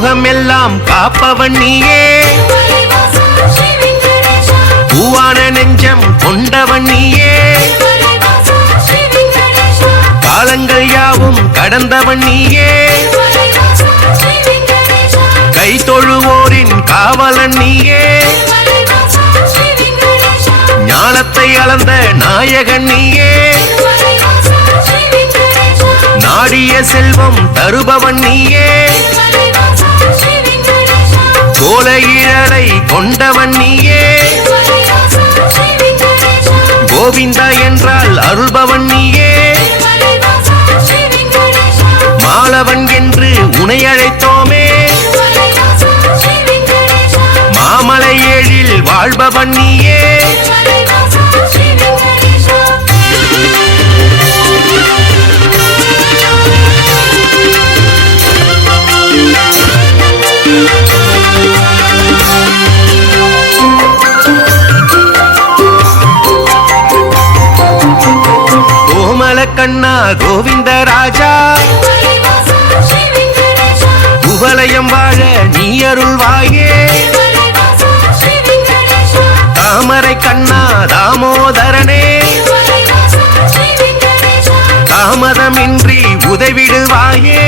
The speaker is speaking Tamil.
லோகம் எல்லாம் காப்பவன் நீயே, பூவான நெஞ்சம் கொண்டவன் நீயே, காலங்கள் யாவும் கடந்தவன் நீயே, கை தொழுவோரின் காவலன் நீயே, ஞானத்தை அளந்த நாயகன் நீயே, நாடிய செல்வம் தருபவன் நீயே, கோலையிழலை கொண்டவன் நீயே, கோவிந்தா என்றால் அருள்பவன் நீயே, மாலவன் என்று உனை அழைத்தோமே, மாமலை ஏழில் வாழ்பவன் நீயே, கண்ணா கோவிந்த ராஜா, குவலயம் வாழ நீ அருள்வாயே, தாமரை கண்ணா தாமோதரனே, தாமதமின்றி உதவிடுவாயே.